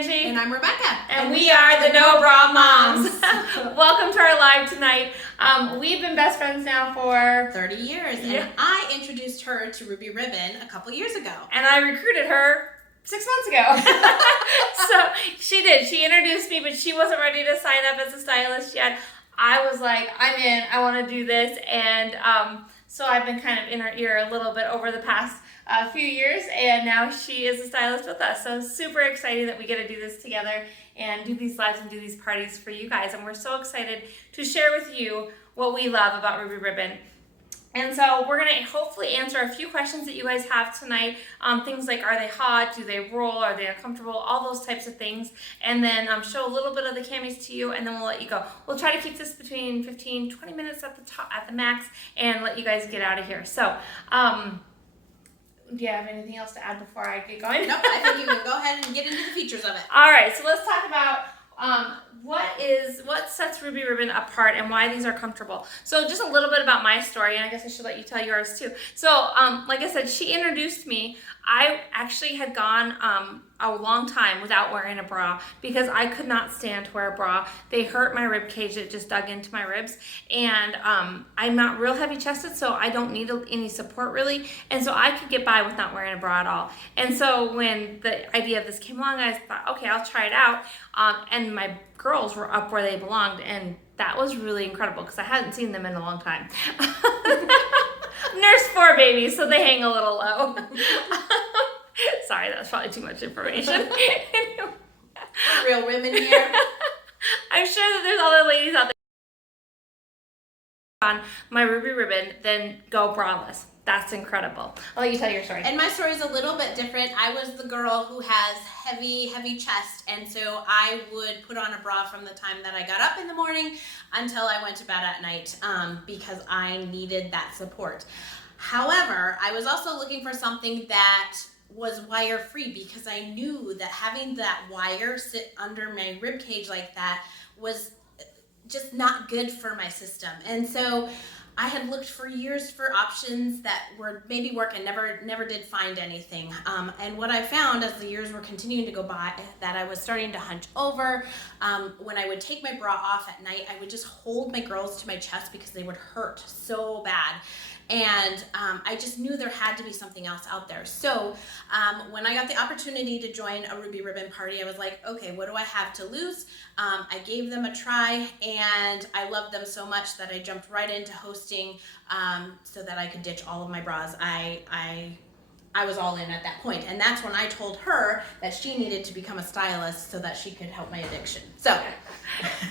Angie. And I'm Rebecca. And we are the No Bra Moms. Welcome to our live tonight. We've been best friends now for 30 years. And I introduced her to Ruby Ribbon a couple years ago. And I recruited her 6 months ago. So she did. She introduced me, but she wasn't ready to sign up as a stylist yet. I was like, I'm in. I want to do this. And so I've been kind of in her ear a little bit over the past few years, and now she is a stylist with us. So super excited that we get to do this together and do these lives and do these parties for you guys. And we're so excited to share with you what we love about Ruby Ribbon. And so we're going to hopefully answer a few questions that you guys have tonight. Things like, are they hot? Do they roll? Are they uncomfortable? All those types of things. And then show a little bit of the camis to you, and then we'll let you go. We'll try to keep this between 15, 20 minutes at the top, at the max, and let you guys get out of here. So, do you have anything else to add before I get going? Nope, I think you can go ahead and get into the features of it. All right, so let's talk about what sets Ruby Ribbon apart and why these are comfortable. So just a little bit about my story, and I guess I should let you tell yours too. So like I said, she introduced me. I actually had gone a long time without wearing a bra because I could not stand to wear a bra. They hurt my rib cage. It just dug into my ribs. And I'm not real heavy chested, so I don't need any support really. And so I could get by with not wearing a bra at all. And so when the idea of this came along, I thought, okay, I'll try it out. And my girls were up where they belonged, and that was really incredible because I hadn't seen them in a long time. Nursed 4 babies, so they hang a little low. Sorry, that was probably too much information. Real women here. I'm sure that there's other ladies out there on my Ruby Ribbon, then go braless. That's incredible. I'll let you tell your story. And my story is a little bit different. I was the girl who has heavy chest, and so I would put on a bra from the time that I got up in the morning until I went to bed at night because I needed that support. However, I was also looking for something that was wire free because I knew that having that wire sit under my rib cage like that was just not good for my system. And so I had looked for years for options that were maybe work and never did find anything. And what I found as the years were continuing to go by, that I was starting to hunch over. When I would take my bra off at night, I would just hold my girls to my chest because they would hurt so bad. And I just knew there had to be something else out there. So when I got the opportunity to join a Ruby Ribbon party, I was like, okay, what do I have to lose? I gave them a try, and I loved them so much that I jumped right into hosting so that I could ditch all of my bras. I was all in at that point. And that's when I told her that she needed to become a stylist so that she could help my addiction. So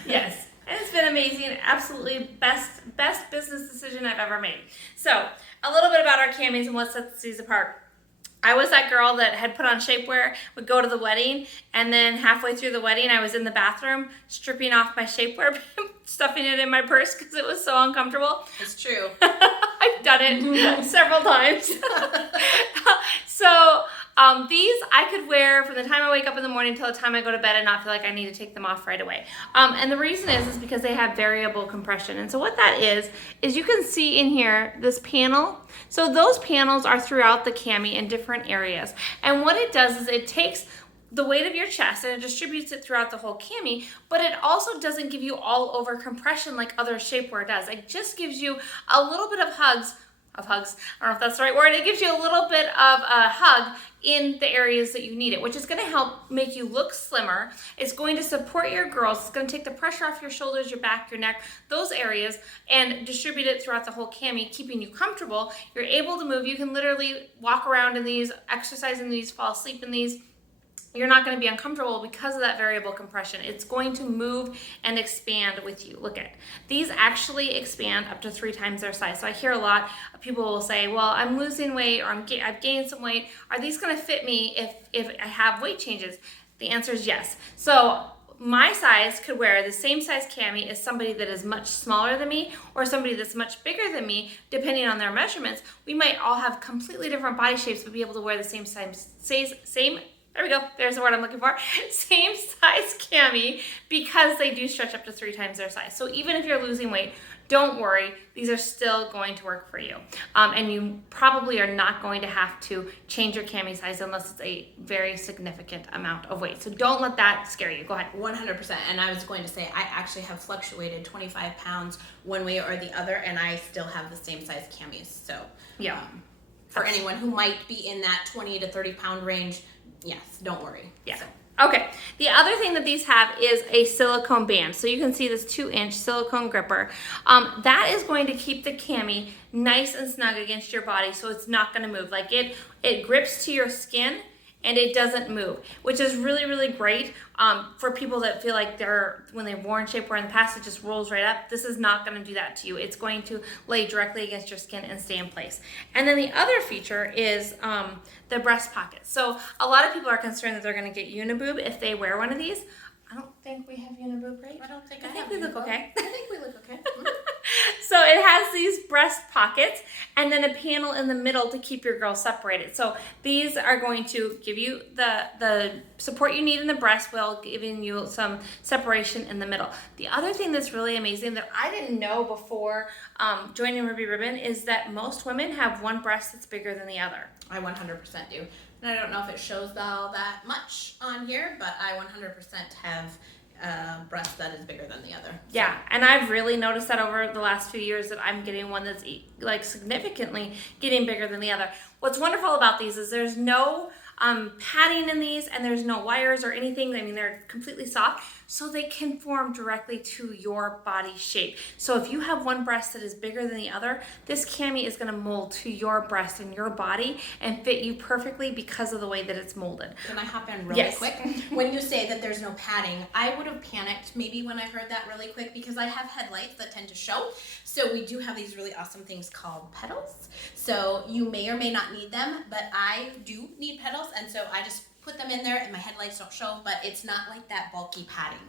yes. And it's been amazing. Absolutely best business decision I've ever made. So a little bit about our camis and what sets these apart. I was that girl that had put on shapewear, would go to the wedding, and then halfway through the wedding, I was in the bathroom stripping off my shapewear, stuffing it in my purse because it was so uncomfortable. It's true. I've done it several times. So these I could wear from the time I wake up in the morning till the time I go to bed and not feel like I need to take them off right away. And the reason is because they have variable compression. And so what that is you can see in here this panel. So those panels are throughout the cami in different areas. And what it does is it takes the weight of your chest and it distributes it throughout the whole cami, but it also doesn't give you all over compression like other shapewear does. It just gives you a little bit of hugs. I don't know if that's the right word. It gives you a little bit of a hug in the areas that you need it, which is going to help make you look slimmer. It's going to support your girls. It's going to take the pressure off your shoulders, your back, your neck, those areas, and distribute it throughout the whole cami, keeping you comfortable. You're able to move. You can literally walk around in these, exercise in these, fall asleep in these. You're not going to be uncomfortable because of that variable compression. It's going to move and expand with you. Look at these actually expand up to 3 times their size. So I hear a lot of people will say, well, I'm losing weight or I've gained some weight. Are these going to fit me if I have weight changes? The answer is yes. So my size could wear the same size cami as somebody that is much smaller than me or somebody that's much bigger than me, depending on their measurements. We might all have completely different body shapes, but be able to wear the same there we go, there's the word I'm looking for, same size cami because they do stretch up to 3 times their size. So even if you're losing weight, don't worry, these are still going to work for you. And you probably are not going to have to change your cami size unless it's a very significant amount of weight. So don't let that scare you. Go ahead. 100%. And I was going to say, I actually have fluctuated 25 pounds one way or the other, and I still have the same size camis. So yeah, for anyone who might be in that 20 to 30 pound range, yes, don't worry. Yeah. So. Okay, the other thing that these have is a silicone band. So you can see this 2-inch silicone gripper. That is going to keep the cami nice and snug against your body so it's not gonna move. Like it grips to your skin and it doesn't move, which is really, really great for people that feel like when they've worn shapewear in the past, it just rolls right up. This is not gonna do that to you. It's going to lay directly against your skin and stay in place. And then the other feature is the breast pocket. So a lot of people are concerned that they're gonna get uniboob if they wear one of these. I don't think we have uniboob, right? I don't think I think we look okay. I think we look okay. So it has these breast pockets and then a panel in the middle to keep your girl separated. So these are going to give you the support you need in the breast while giving you some separation in the middle. The other thing that's really amazing that I didn't know before joining Ruby Ribbon is that most women have one breast that's bigger than the other. I 100% do. And I don't know if it shows all that much on here, but I 100% have a breast that is bigger than the other. Yeah, and I've really noticed that over the last few years that I'm getting one that's like significantly getting bigger than the other. What's wonderful about these is there's no padding in these and there's no wires or anything. I mean, they're completely soft, so they conform directly to your body shape. So if you have one breast that is bigger than the other, this cami is gonna mold to your breast and your body and fit you perfectly because of the way that it's molded. Can I hop in really quick? When you say that there's no padding, I would have panicked maybe when I heard that really quick because I have headlights that tend to show. So we do have these really awesome things called pedals. So you may or may not need them, but I do need pedals, and so I just put them in there and my headlights don't show, but it's not like that bulky padding.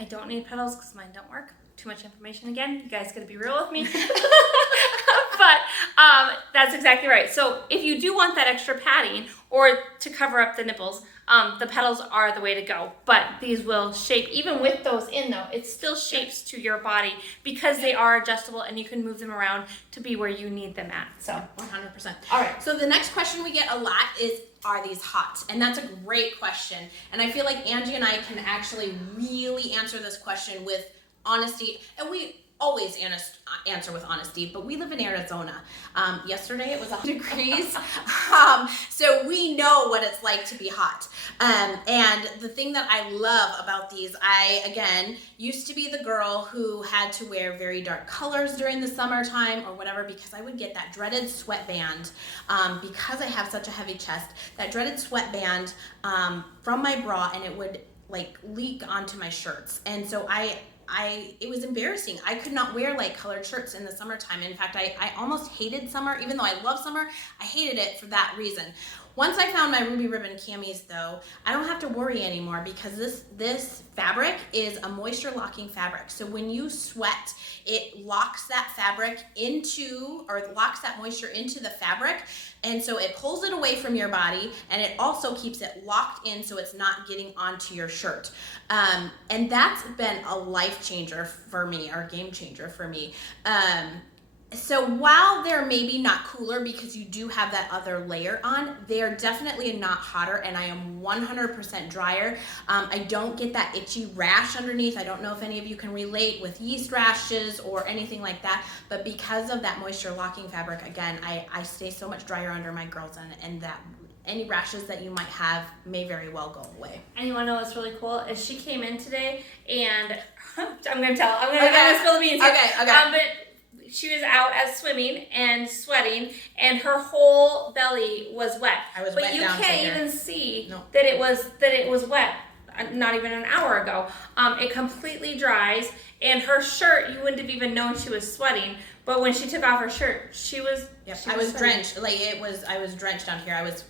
I don't need pedals because mine don't work. Too much information again. You guys gotta be real with me. But that's exactly right. So if you do want that extra padding or to cover up the nipples, the pedals are the way to go. But these will shape, even with those in though, it still shapes to your body because they are adjustable and you can move them around to be where you need them at. So 100%. All right. So the next question we get a lot is, are these hot? And that's a great question. And I feel like Angie and I can actually really answer this question with honesty. And we always answer with honesty, but we live in Arizona. Yesterday it was 100 degrees. So we know what it's like to be hot. And the thing that I love about these, I, again, used to be the girl who had to wear very dark colors during the summertime or whatever because I would get that dreaded sweatband because I have such a heavy chest, that dreaded sweatband from my bra, and it would like leak onto my shirts. And so it was embarrassing. I could not wear light colored shirts in the summertime. In fact, I almost hated summer. Even though I love summer, I hated it for that reason. Once I found my Ruby Ribbon camis though, I don't have to worry anymore because this fabric is a moisture locking fabric. So when you sweat, it locks that fabric into, or locks that moisture into the fabric. And so it pulls it away from your body, and it also keeps it locked in so it's not getting onto your shirt. And that's been a life changer for me, or a game changer for me. So while they're maybe not cooler because you do have that other layer on, they are definitely not hotter, and I am 100% drier. I don't get that itchy rash underneath. I don't know if any of you can relate with yeast rashes or anything like that, but because of that moisture locking fabric, again, I stay so much drier under my girls, and that any rashes that you might have may very well go away. And you want to know what's really cool is she came in today, and I'm gonna spill the beans here. Okay. But she was out as swimming and sweating, and her whole belly was wet. I was but wet you down to can't here. even see No. that it was wet. Not even an hour ago. It completely dries, and her shirt, you wouldn't have even known she was sweating. But when she took off her shirt, she was. Yep, she I was sweating. drenched. I was drenched down here. I was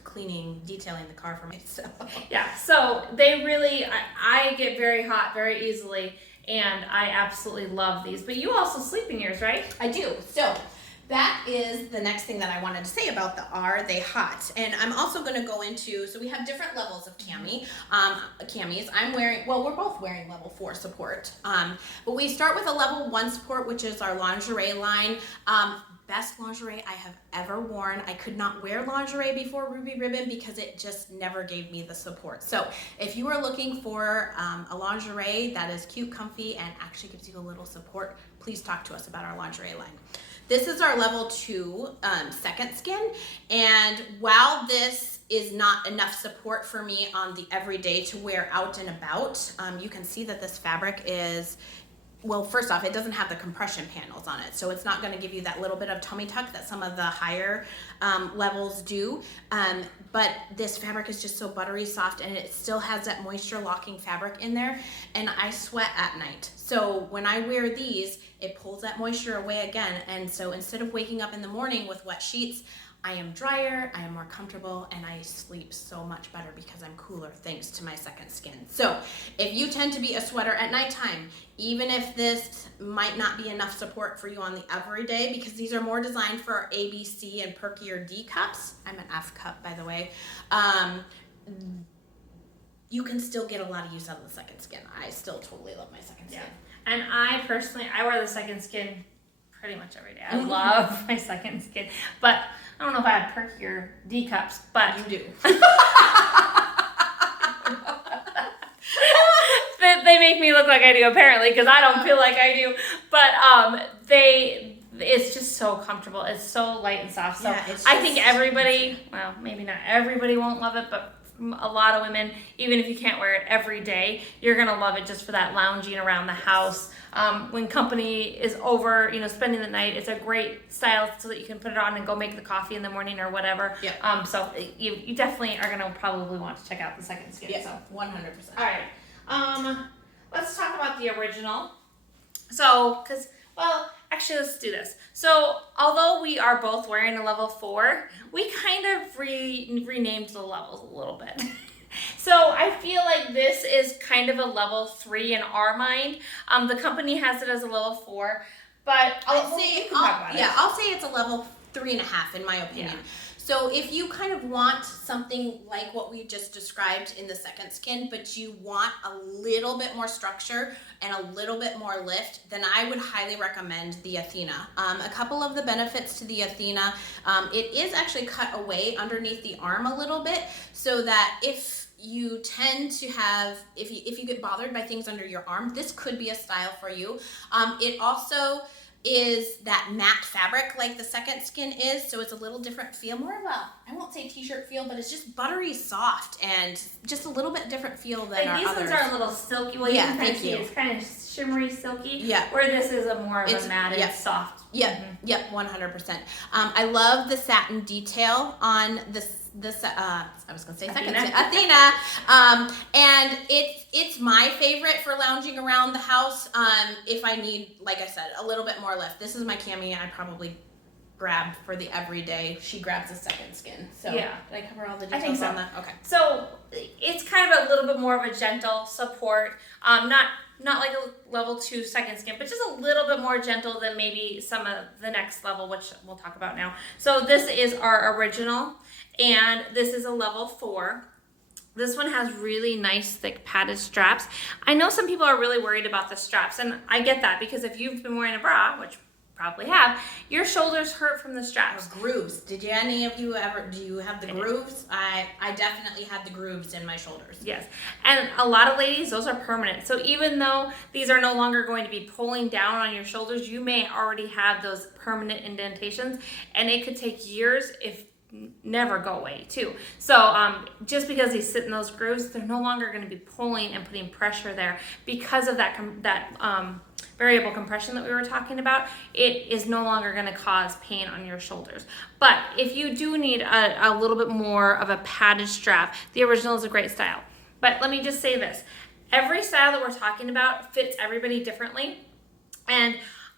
detailing the car for myself. Yeah. So they really, I get very hot very easily. And I absolutely love these. But you also sleep in yours, right? I do. So that is the next thing that I wanted to say about the Are They Hot? And I'm also going to go into, so we have different levels of camis. I'm wearing, well, we're both wearing level 4 support. But we start with a level 1 support, which is our lingerie line. Best lingerie I have ever worn. I could not wear lingerie before Ruby Ribbon because it just never gave me the support. So if you are looking for a lingerie that is cute, comfy, and actually gives you a little support, please talk to us about our lingerie line. This is our level 2 second skin, and while this is not enough support for me on the everyday to wear out and about, you can see that this fabric is, well, first off, it doesn't have the compression panels on it, so it's not going to give you that little bit of tummy tuck that some of the higher levels do. But this fabric is just so buttery soft, and it still has that moisture locking fabric in there, and I sweat at night. So when I wear these, it pulls that moisture away again, and so instead of waking up in the morning with wet sheets, I am drier, I am more comfortable, and I sleep so much better because I'm cooler thanks to my second skin. So if you tend to be a sweater at nighttime, even if this might not be enough support for you on the everyday, because these are more designed for A, B, C, and perkier D cups. I'm an F cup, by the way. You can still get a lot of use out of the second skin. I still totally love my second skin. Yeah. And I personally, I wear the second skin pretty much every day. I love my second skin, but I don't know if I have perkier D cups, but you do. They make me look like I do apparently, because I don't feel like I do. But it's just so comfortable. It's so light and soft. So yeah, I think everybody, well, maybe not everybody won't love it, but a lot of women, even if you can't wear it every day, you're gonna love it just for that lounging around the house. When company is over, spending the night, it's a great style so that you can put it on and go make the coffee in the morning or whatever. Yeah. So you definitely are gonna probably want to check out the second skin. Yeah, so 100%. All right. Let's talk about the original. So, actually, let's do this. So, although we are both wearing a level 4, we kind of renamed the levels a little bit. So, I feel like this is kind of a level 3 in our mind. The company has it as a level 4, but I'll say it's a level 3.5 in my opinion. Yeah. So if you kind of want something like what we just described in the second skin, but you want a little bit more structure and a little bit more lift, then I would highly recommend the Athena. A couple of the benefits to the Athena, it is actually cut away underneath the arm a little bit, so that if you tend to have, if you get bothered by things under your arm, this could be a style for you. It also is that matte fabric like the second skin is, so it's a little different feel, more of a, I won't say t-shirt feel, but it's just buttery soft and just a little bit different feel than our these others. These ones are a little silky. Well, yeah, you can see it's kind of shimmery silky. Yeah. Where this is a more of a matted, soft. Yep, yep, 100%. I love the satin detail on this I was gonna say second skin, Athena, and it's my favorite for lounging around the house. If I need, like I said, a little bit more lift. This is my cami I probably grab for the everyday. She grabs the second skin. So yeah, did I cover all the details I think so. on that? Okay. So it's kind of a little bit more of a gentle support, not like a level 2 second skin, but just a little bit more gentle than maybe some of the next level, which we'll talk about now. So this is our original, and this is a level 4. This one has really nice thick padded straps. I know some people are really worried about the straps, and I get that, because if you've been wearing a bra, which probably have, your shoulders hurt from the straps. Or grooves. Did any of you ever, do you have the grooves? I definitely had the grooves in my shoulders. Yes. And a lot of ladies, those are permanent. So even though these are no longer going to be pulling down on your shoulders, you may already have those permanent indentations, and it could take years, if never go away too. So just because they sit in those grooves, they're no longer going to be pulling and putting pressure there because of that variable compression that we were talking about. It is no longer going to cause pain on your shoulders. But if you do need a little bit more of a padded strap, the original is a great style. But let me just say this. Every style that we're talking about fits everybody differently. And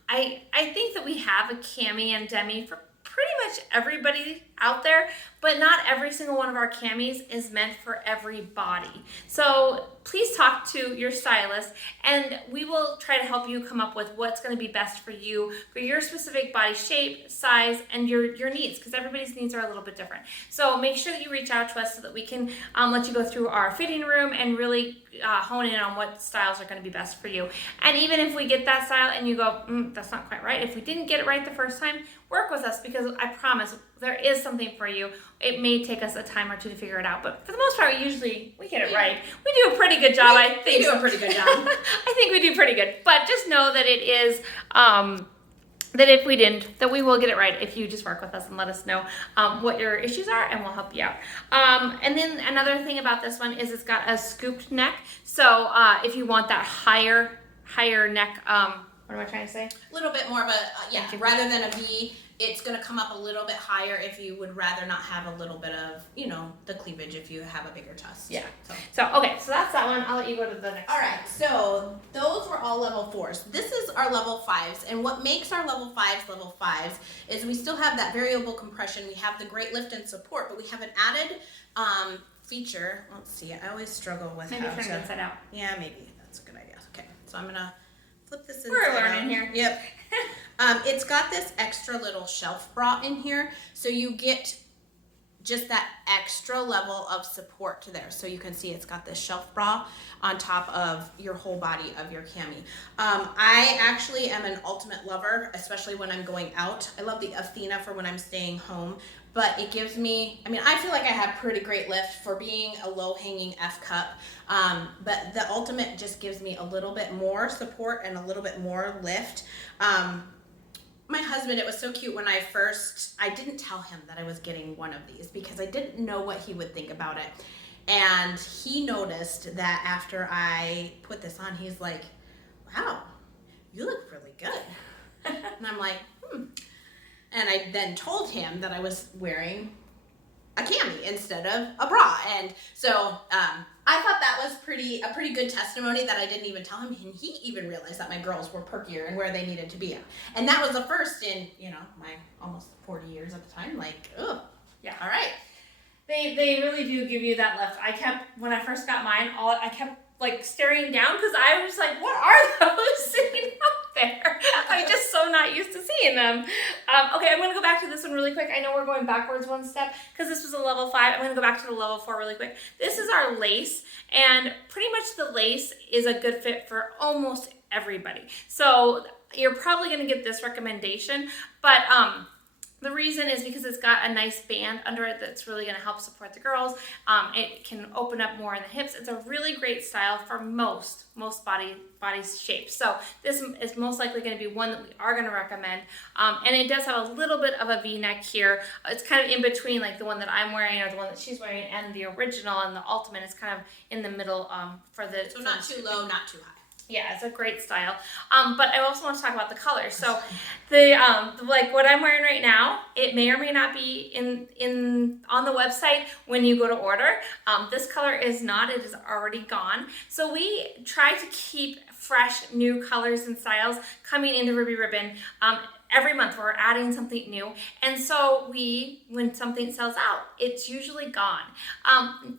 I think that we have a cami and demi for pretty much everybody out there, but not every single one of our camis is meant for every body. So please talk to your stylist and we will try to help you come up with what's going to be best for you, for your specific body shape, size, and your needs, because everybody's needs are a little bit different. So make sure that you reach out to us so that we can let you go through our fitting room and really hone in on what styles are going to be best for you. And even if we get that style and you go, that's not quite right, if we didn't get it right the first time, work with us, because I promise there is something for you. It may take us a time or two to figure it out, but for the most part, we get it right. We do a pretty good job, I think. We do a pretty good job. I think we do pretty good, but just know that it is, that if we didn't, that we will get it right if you just work with us and let us know what your issues are, and we'll help you out. And then another thing about this one is it's got a scooped neck. So if you want that higher neck, what am I trying to say? A little bit more of a, rather than a V, it's going to come up a little bit higher if you would rather not have a little bit of, the cleavage if you have a bigger chest. Yeah. So okay, so that's that one. I'll let you go to the next one. All right, so those were all level 4s. This is our level 5s, and what makes our level 5s is we still have that variable compression. We have the great lift and support, but we have an added feature. Let's see, I always struggle with maybe turn it inside out. Yeah, maybe. That's a good idea. Okay, so I'm going to flip this inside We're learning here. Yep. It's got this extra little shelf bra in here, so you get just that extra level of support to there. So you can see it's got this shelf bra on top of your whole body of your cami. I actually am an ultimate lover, especially when I'm going out. I love the Athena for when I'm staying home, but it gives me, I feel like I have pretty great lift for being a low-hanging F cup, but the ultimate just gives me a little bit more support and a little bit more lift. My husband, it was so cute when I didn't tell him that I was getting one of these because I didn't know what he would think about it. And he noticed that after I put this on, he's like, wow, you look really good. And I'm like, And I then told him that I was wearing a cami instead of a bra. And so I thought that was a pretty good testimony that I didn't even tell him. And he even realized that my girls were perkier and where they needed to be. And that was the first in, my almost 40 years at the time. Like, oh, yeah, all right. They really do give you that lift. When I first got mine, I kept staring down because I was like, what are those sitting out there? I'm just so not used to seeing them. Okay, I'm going to go back to this one really quick. I know we're going backwards one step because this was a level 5. I'm going to go back to the level 4 really quick. This is our lace, and pretty much the lace is a good fit for almost everybody. So you're probably going to get this recommendation, but the reason is because it's got a nice band under it that's really going to help support the girls. It can open up more in the hips. It's a really great style for most body shapes. So this is most likely going to be one that we are going to recommend. And it does have a little bit of a V-neck here. It's kind of in between like the one that I'm wearing or the one that she's wearing, and the original and the ultimate is kind of in the middle for the... So not too low, not too high. Yeah, it's a great style. But I also want to talk about the colors. So the like what I'm wearing right now, it may or may not be in on the website when you go to order. This color is not, it is already gone. So we try to keep fresh new colors and styles coming into Ruby Ribbon. Every month we're adding something new, and so when something sells out, it's usually gone.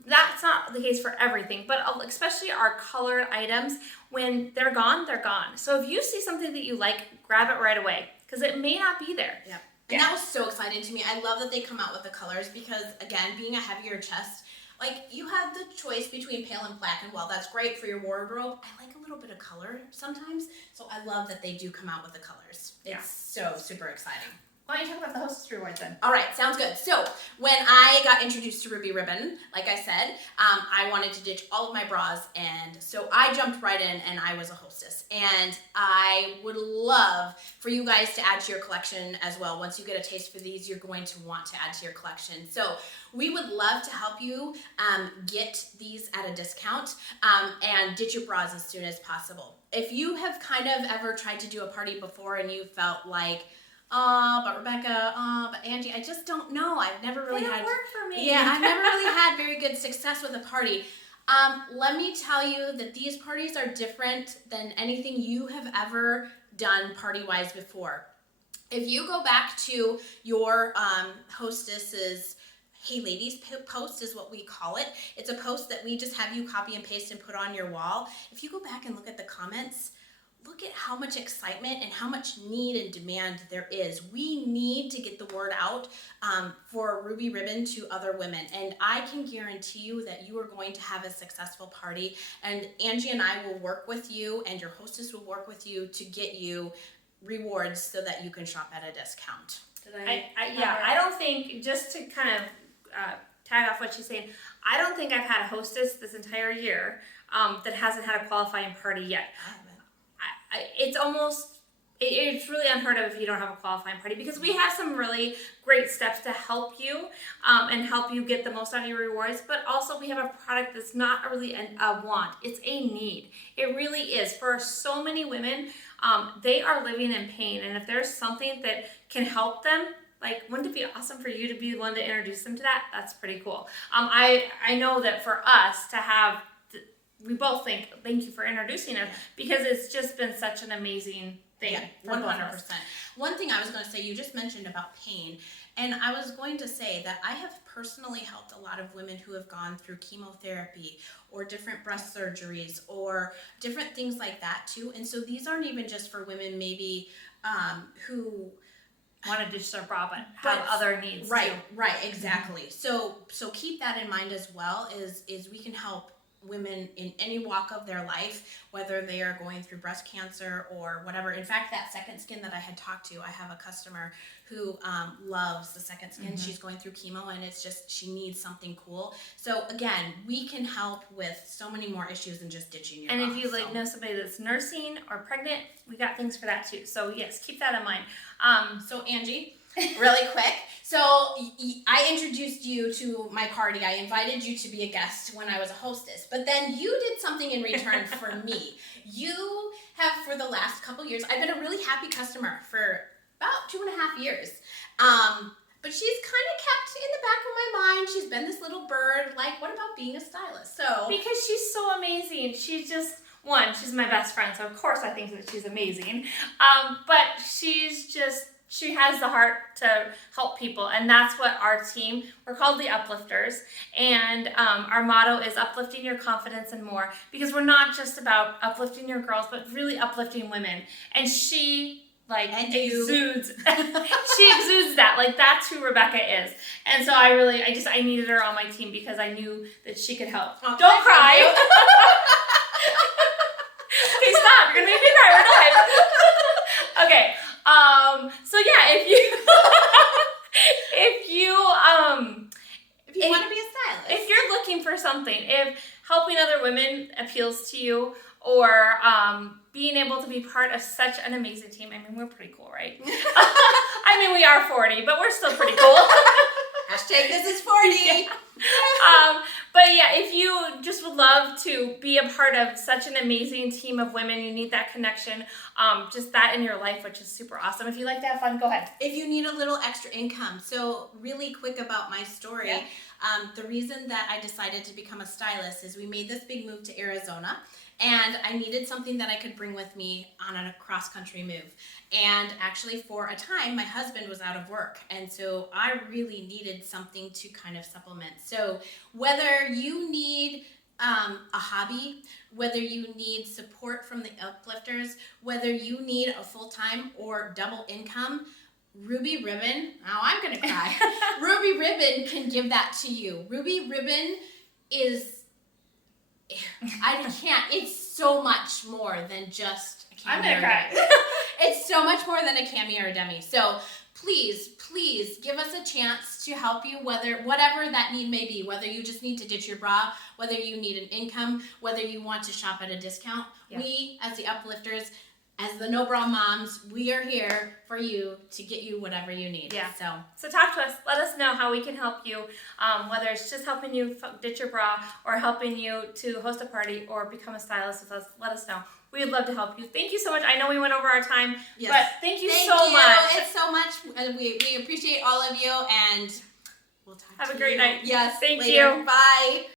That's not the case for everything, but especially our colored items, when they're gone, they're gone. So if you see something that you like, grab it right away, because it may not be there. Yep. And that was so exciting to me. I love that they come out with the colors because, again, being a heavier chest, you have the choice between pale and black, and while that's great for your wardrobe, I like a little bit of color sometimes. So I love that they do come out with the colors. It's so super exciting. Why don't you talk about the hostess rewards then? All right, sounds good. So when I got introduced to Ruby Ribbon, like I said, I wanted to ditch all of my bras, and so I jumped right in and I was a hostess. And I would love for you guys to add to your collection as well. Once you get a taste for these, you're going to want to add to your collection. So we would love to help you get these at a discount and ditch your bras as soon as possible. If you have kind of ever tried to do a party before and you felt like, but Rebecca, but Angie, I just don't know. I've never really had work for me. Yeah, I've never really had very good success with a party. Let me tell you that these parties are different than anything you have ever done party-wise before. If you go back to your hostess's Hey Ladies post is what we call it. It's a post that we just have you copy and paste and put on your wall. If you go back and look at the comments, look at how much excitement and how much need and demand there is. We need to get the word out for Ruby Ribbon to other women. And I can guarantee you that you are going to have a successful party. And Angie and I will work with you, and your hostess will work with you to get you rewards so that you can shop at a discount. I don't think, just to kind of tag off what she's saying, I don't think I've had a hostess this entire year that hasn't had a qualifying party yet. It's almost, it's really unheard of if you don't have a qualifying party, because we have some really great steps to help you and help you get the most out of your rewards, but also we have a product that's not really a want, it's a need. It really is. For so many women, they are living in pain, and if there's something that can help them, like, wouldn't it be awesome for you to be the one to introduce them to that? That's pretty cool. I know that for us to have, we both think, thank you for introducing us, because it's just been such an amazing thing. Yeah, 100%. One thing I was going to say, you just mentioned about pain, and I was going to say that I have personally helped a lot of women who have gone through chemotherapy or different breast surgeries or different things like that too. And so these aren't even just for women maybe who want to ditch their bra but have other needs right too. Right, exactly. So keep that in mind as well, is we can help women in any walk of their life, whether they are going through breast cancer or whatever. In fact, that second skin that I had talked to, I have a customer who loves the second skin. Mm-hmm. She's going through chemo, and it's just, she needs something cool. So again, we can help with so many more issues than just ditching your And bra, if you know somebody that's nursing or pregnant, we got things for that too. So yes, keep that in mind. So Angie, really quick. So I introduced you to my party. I invited you to be a guest when I was a hostess. But then you did something in return for me. You have, for the last couple years, I've been a really happy customer for about 2.5 years. But she's kind of kept in the back of my mind. She's been this little bird. Like, what about being a stylist? So because she's so amazing. She's just, she's my best friend, so of course I think that she's amazing. But she has the heart to help people, and that's what our team, we're called the Uplifters, and our motto is uplifting your confidence and more, because we're not just about uplifting your girls, but really uplifting women. And she exudes she exudes that. Like, that's who Rebecca is. And so I needed her on my team because I knew that she could help. Don't cry. Okay, stop. You're gonna make me cry. We're done. Okay. So yeah, if you want to be a stylist, if you're looking for something, if helping other women appeals to you, or being able to be part of such an amazing team. I mean, we're pretty cool, right? I mean, we are 40, but we're still pretty cool. Hashtag this is 40. Yeah. But yeah, if you just would love to be a part of such an amazing team of women, you need that connection, just that in your life, which is super awesome. If you like to have fun, go ahead. If you need a little extra income. So really quick about my story. Yeah. The reason that I decided to become a stylist is we made this big move to Arizona, and I needed something that I could bring with me on a cross-country move. And actually, for a time, my husband was out of work, and so I really needed something to kind of supplement. So whether you need a hobby, whether you need support from the Uplifters, whether you need a full-time or double income, Ruby Ribbon, oh, I'm gonna cry. Ruby Ribbon can give that to you. Ruby Ribbon is, it's so much more than just a cami. I'm gonna cry. It's so much more than a cami or a demi. So please give us a chance to help you, whatever that need may be, whether you just need to ditch your bra, whether you need an income, whether you want to shop at a discount. Yeah. We, as the Uplifters, as the No Bra Moms, we are here for you to get you whatever you need. Yeah. So talk to us. Let us know how we can help you, whether it's just helping you ditch your bra or helping you to host a party or become a stylist with us. Let us know. We'd love to help you. Thank you so much. I know we went over our time, yes, but thank you so much. It's so much. We appreciate all of you, and we'll talk to you. Have a great night. Yes. Thank later. you. Bye.